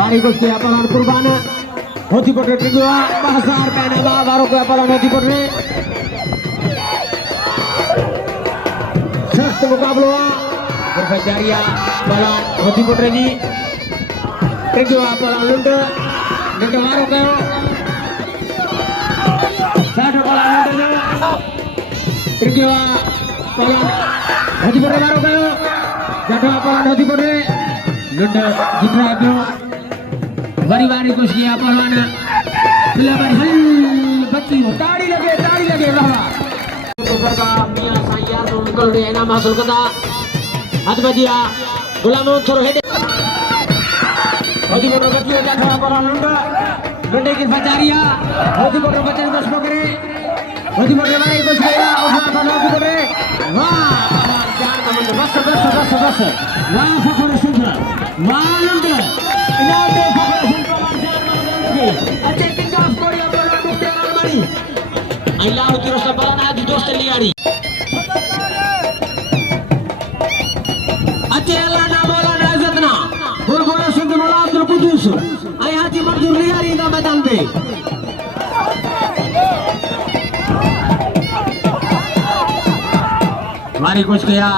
Bari kusti apalan kurban hoti kotre kedua pasar kanada baru ke apalan hoti kotre satu mukablo berfajaria apalan hoti kotre ni kedua apalan lunde baru ke satu apalan lunde kedua apalan hoti kotre baru ke jatuh apalan hoti kotre lunde jibrado बारी कुछ किया पहलवान पिलाबारी हल बच्ची ताड़ी लगे वाह ऊपर का मियां साइया तो निकल रहे इनाम हासिल करता हाथ बजिया गुलामों थोड़ा हेडे होती मोटर बच्ची हो जाता पहलवान लुंडे की फचारिया होती मोटर बच्चे बस पकड़े होती मोटर बारी कुछ किया उठा पहलवान को पकड़े वाह जान का मंडे बस वाह फखर सुंदर वाह लुंडे इनाम दे फखर attacking off Korea bola untuk Almari. Ailah terus bola adi dos liari. Atela na bola nazatna. Bol bola sundu bola Abdul Qudus. Ai Haji Manzur liari da मैदान पे. Mari कुछ किया.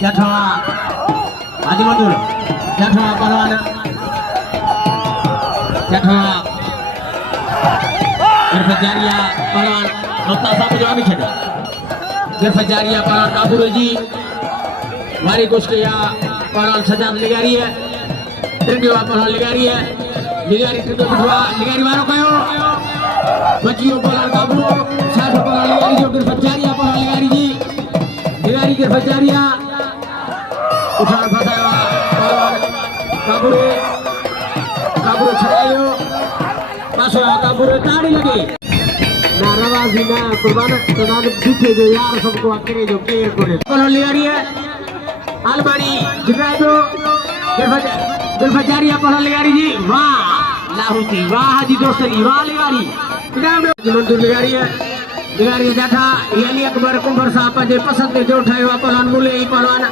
क्या था? Haji Manzur. Jatuh pahluan Gerfajaria pahluan nota sabu juga bicara Gerfajaria pahluan kabur ji mari kuskiya pahluan Sajad ligari hai Trindiwa pahluan ligari kedua ligari baru kayo bajiyo pahluan kabur satu pahluan ligari jo Gerfajaria pahluan ligari ji ligari Gerfajaria usaha bahasa kabur charayo paso kabur ताड़ी लगे नारावाजी ना कुर्बान तनाद पीछे जो यार सबको अकेले जो केयर करे बोल ले आ रही है अलमारी जिगरा जो दिलफजारिया बोल ले आ रही जी वाह लाहौती वाह हाजी दोस्तरी वाह ले आ रही इनाम मंजूर ले आ रही है दिगारी जाठा याली अकबर कुंभर साहब जे पसंद जो उठायो पहलवान मुले ही पहलवान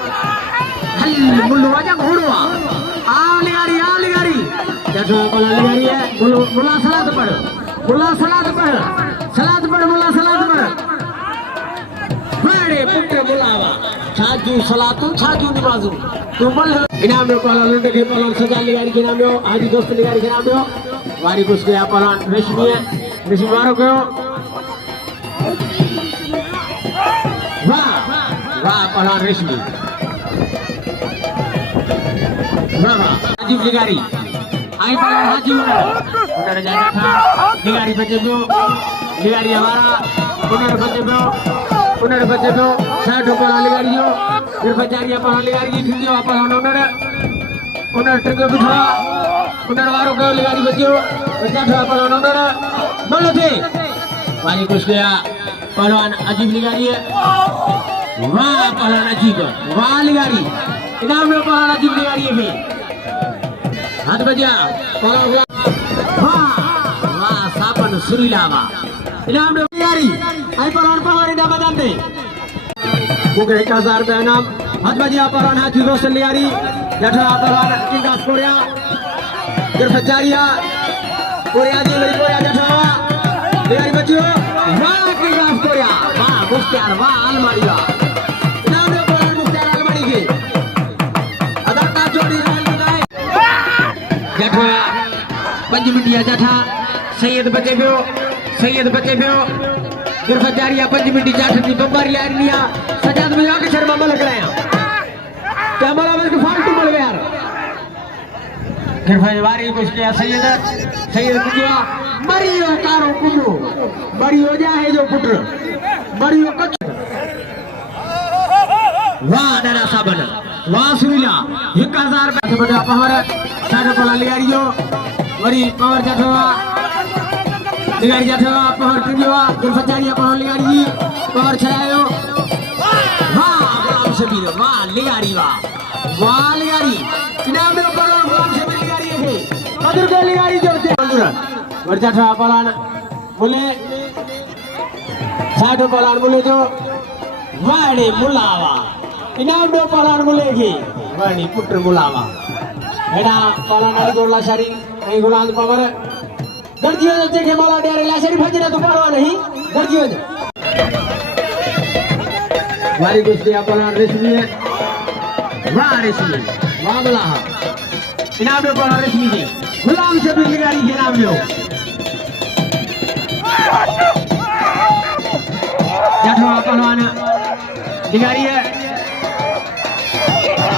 हल मुल्लू आजा घोड़वा लिगारी जठो बोला लिगारी है मुला सलात पढ़ मुला सलात पढ़ बड़े पुत्र बुलावा छाजू सलातु छाजू नमाजू तू बोल इनाम में पहला लुंडे के पहलवान सजा लिगारी के नाम में हाजी दोस्त लिगारी के नाम में वारी कुछ के पहलवान रेशमी मारो गयो वाह पहलवान रेशमी हाजी लिगारी आई पहलवान हाजी उधर जाना था लिगारी बचे दो लिगारी हमारा उन्हें बचे दो साइड ऊपर लिगारी जो फिर बचारिया पहलवान लिगारी जी ठीक है पहलवान उन्हें ट्रिक बिठा उन्हें वारों को लिगारी बचियो बचा था पहलवान उन्हें बोलो थे वाली कुछ गया पहलवान अजीब लिगारी है वाह पहलवान अजीब वाह लिगारी इनाम में पहलवान अजीब लिगारी है भी हाथ बजा वाह सापन सुरीलावा इनाम में लिगारी आई पहलवान इनाम मैदान में मुझे 1000 रुपया इनाम हाथ बजा पहलवान हाजी दोस्त लिगारी जठा पहलवान किंग ऑफ कोरिया गिरफ्तारिया कोरिया जी मेरी कोरिया जठा लिगारी बचियो वाह किंग ऑफ कोरिया वाह मुख्तार वाह अलमारी इनाम में पहलवान मुख्तार अलमारी के अदाता जोड़ी जठा पंचमिंटिया जठा सैयद बचे पियो गिरफ्तारिया पंचमिंटी जाठ दी बम्बारी लारिया सजाद में आके शर्मा मलक रहे हैं क्या बोला मैं फालतू बोल गया यार गिरफ्तारी कुछ किया सैयद कुजिया मरियो कारो कुमो मरियो जाए जो पुत्र मरियो कच वाह नाना साबन वाह सुनीला 1000 रुपया बड़ा पहर साढ़े कोला लिगारियो मरी पहर जठवा लिगारी जठवा पहर कुजिया गिरफ्तारिया पहर लिगारी पहर छायो वाह गुलाम शबीर वाह लिगारी वाह लिगारी इनाम में पहर गुलाम शबीर लिगारी है मधुर के लिगारी जो मधुर और जठवा पहर बोले साढ़े कोला बोले जो वाड़े मुलावा इनाम दो पहलवान मुलेगी वाणी पुत्र बुलावा एडा पहलवान अली गोला शरी नहीं गुलाल पावर दर्जियो जे के माला डेरे ला शरी भजने तो पहलवान नहीं दर्जियो वारी कुश्ती पहलवान रेशमी है वाह रेशमी वाह बुला इनाम दो पहलवान रेशमी जी गुलाम से भी लिगारी के नाम लो जाठवा पहलवान लिगारी है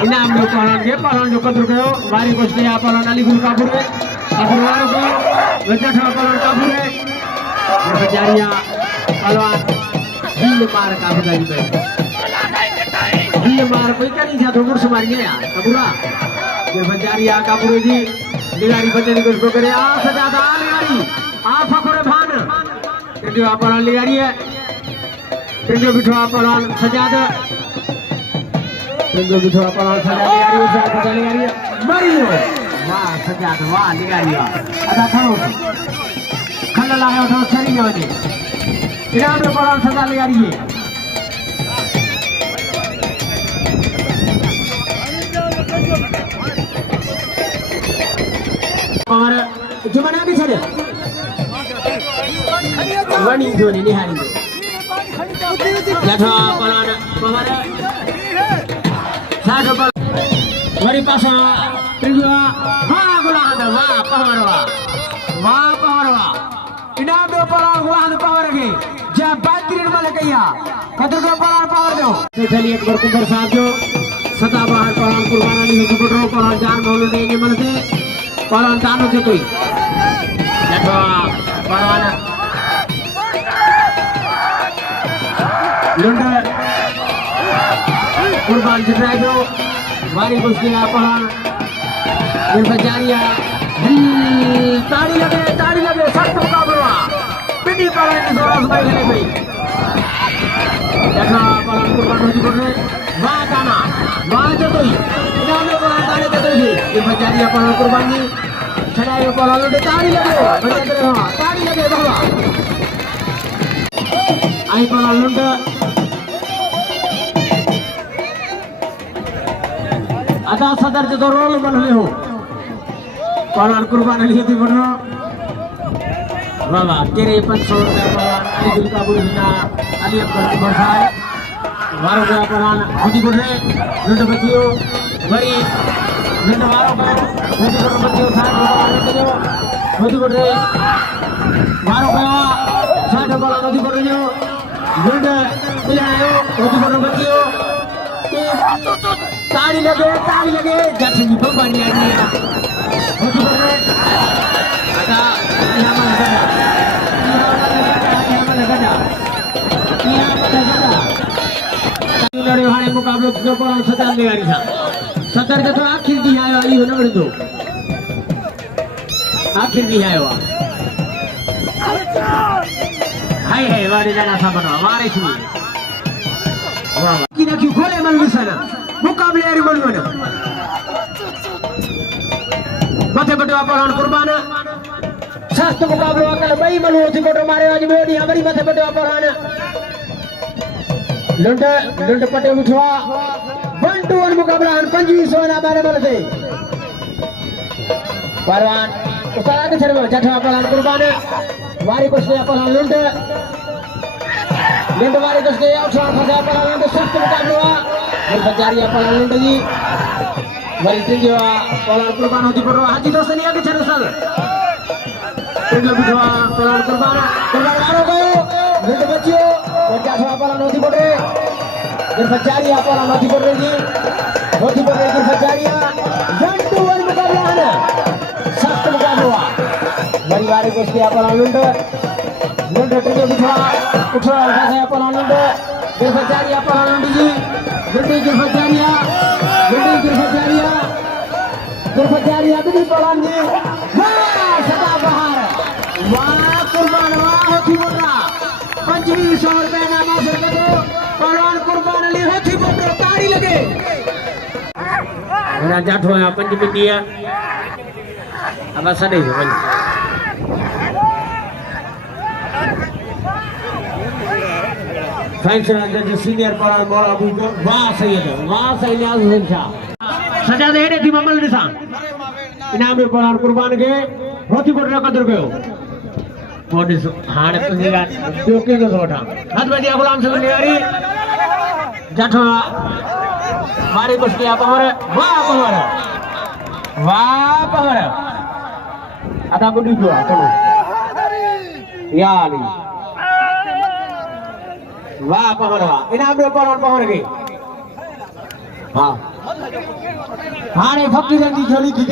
इनाम दो पहलवान जो कदर गयो वारी कुश्ती पहलवान अली गुल कापुर है कापुरवारों को जाठवा पहलवान कापुर है बेचारिया पहलवान हिल मार कापुर गई पे हिल मार कोई करी जा तो मुर्स मार गया कापुरा ये बेचारिया कापुर जी लिगारी बचने को करे आ सजादा लिगारी आ फखरे भान जो पहलवान लिगारी है जो बिठवा पहलवान सजादा जो बिठवा पहलवान सजादा लिगारी मरियो वाह सजादा वाह लिगारी वाह अदा खड़ो खंड लाया उठो सरी में वजे इनाम में पहलवान सजा लिगारी है और जुमना भी छड़े वणी जो ने निहारी दो जाठवा पहलवान पहलवान साठो पहलवान वरी पासा त्रिजुआ वाह गुलाम वाह पहरवा इनाम दो पहलवान गुलाम पहर के जब बेहतरीन वाले कहिया कदर को पहलवान पहर दो तो चलिए एक बार कुंवर साहब जो सदा बाहर पहलवान कुर्बान अली हो चुको पहलवान जान मोहल्ले देंगे मन से पहलवान दानो से कोई जाठवा पहलवान लुंड कुर्बान जितना जो वारी कुश्ती पहलवान ये बजारिया ताड़ी लगे सख्त मुकाबला पिंडी पहलवान की जोर आजमाई खेले भाई देखा पहलवान कुर्बान हो चुके वाह गाना वाह जतोई इनाम में पहलवान ताड़ी जतोई ये बजारिया पहलवान कुर्बान जी छड़ाई पहलवान लुंड ताड़ी लगे बाबा आई पहलवान लुंड अदा सदर जो रोल बन रहे हो पहलवान कुर्बान अली थी बनो बाबा तेरे 500 रुपया पहलवान अली दिल का बुढ़ा अली अकबर कुमार साहब वारों का पहलवान खुदी बुढ़े लुंड बच्चियों वरी लुंड वारों का खुदी बुढ़े बच्चियों साथ खुदी बुढ़े वारों का साथ पहलवान खुदी बुढ़े जो लुंड मिलायो खुदी बुढ़े बच्चियों ताड़ी लगे जैसे की भगवान याद नहीं आता होती बोल रहे आता यहाँ लड़े वाले मुकाबले जो पहलवान सतर लिगारी था सतर का तो आखिर दी आयो आई हो नगड़ दो आखिर दी आयो हाय वाले जाना था बना हमारे सुनिए किना क्यों खोले मन मिसना मुकाबले यारी बनवाना मथे बटवा पहलवान कुर्बान सस्त मुकाबले अकल बई मन होती कोटो मारे आज बोडी हमारी मथे बटवा पहलवान लुंड पटे उठवा 1-1 मुकाबला 2500 ना बारे बल से पहलवान उतारा के छड़वा जठवा पहलवान कुर्बान वारी कुश्ती पहलवान लुंड वारी कुश्ती उठवा फसा पहलवान सस्त मुकाबला बजारिया पहलवान लुंड जी वरी तिंजवा पहलवान कुर्बान होती पड़ो हाजी दोस्त नहीं आगे चलो सर तिंजवा बिठवा पहलवान कुर्बान वारों गयो लुंड बच्चियों और जाठवा पहलवान होती पड़े बजारिया पहलवान होती पड़े जी बजारिया 1-1 मुकाबला है सख्त मुकाबला वरी वारी कुश्ती पहलवान लुंड तिंजवा बिठवा उठवा फसा पहलवान लुंड बजारिया पहलवान लुंड जी गुरफजारिया भी पहलवान जी वाह सदा बहार वाह कुर्बान वाह होती बोला 2500 रुपए ना मासर के दो पहलवान कुर्बान अली होती बोलो ताड़ी लगे मेरा जाट हुआ 5 मिनट दिया अब सदे हो साइंस जज सीनियर पर बोल अबू को वाह सैयद वाह सैयद हुसैन शाह सजा दे थी ममल दिसा इनाम में पर कुर्बान के होती कोट कदर गयो बॉडी हाड़ पंजेगा जोके को सोटा हाथ में दिया गुलाम से नियारी जठा मारी कुछ किया पहर वाह पहर ada kudu dua kono ya ali wah pahar ini ambil pahar ke ha हाने फक्ति जल्दी झोली थी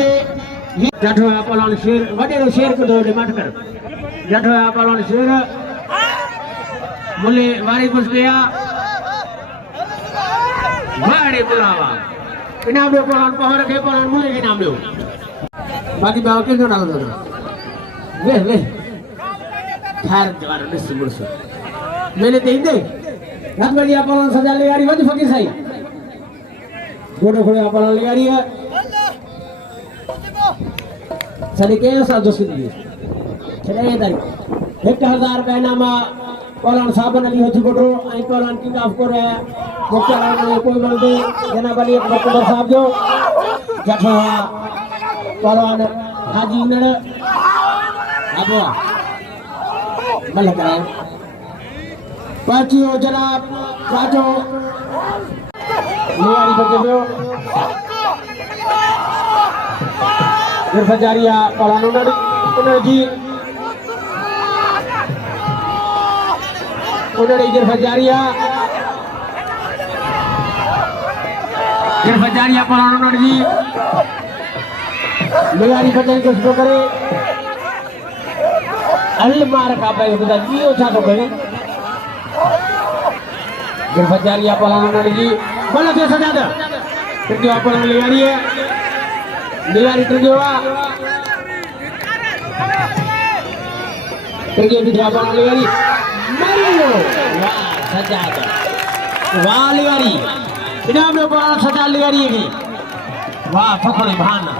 जठो पलान शेर वडेरो शेर को दौड़े मत कर जठो पलान शेर मुले वारी घुस गया वाड़े बुलावा इनाम दे पलान पहर के पलान मुले के नाम दो बाकी बाव के डाल दो ले थार जवार ने सिमुर से मैंने दे दे रात में दिया पलान सजा ले यारी वज फकीर सही घोड़े घोड़े पलान ले यारी है चले के साथ दोस्त दिए चले दाई 1000 रुपए नामा पलान साबन अली होती कोटो आई पलान की काफ को रहा मुख्य ने कोई बोल दे जना बली एक बकरा साहब जो जठा पलान हाजी ने अब मलक है पाचियो जनाब राजो नियारी बजो Berfajaria palahan unadi Berfajaria palahan unadi Melari fajaria ke sebelah kiri Al-Mar apa yang kita jiwa satu kali Berfajaria palahan unadi Mana dia saja Kerja palahan liari Liari terjua Pergi di depan liari Mario wah saja wah liari ini हमने बोला सजा लियारी है वाह फखरे भाना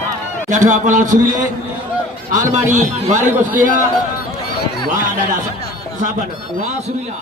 जठा पलान सुरीले आलमारी वारी को किया वाह दादा साबन वाह सुरीला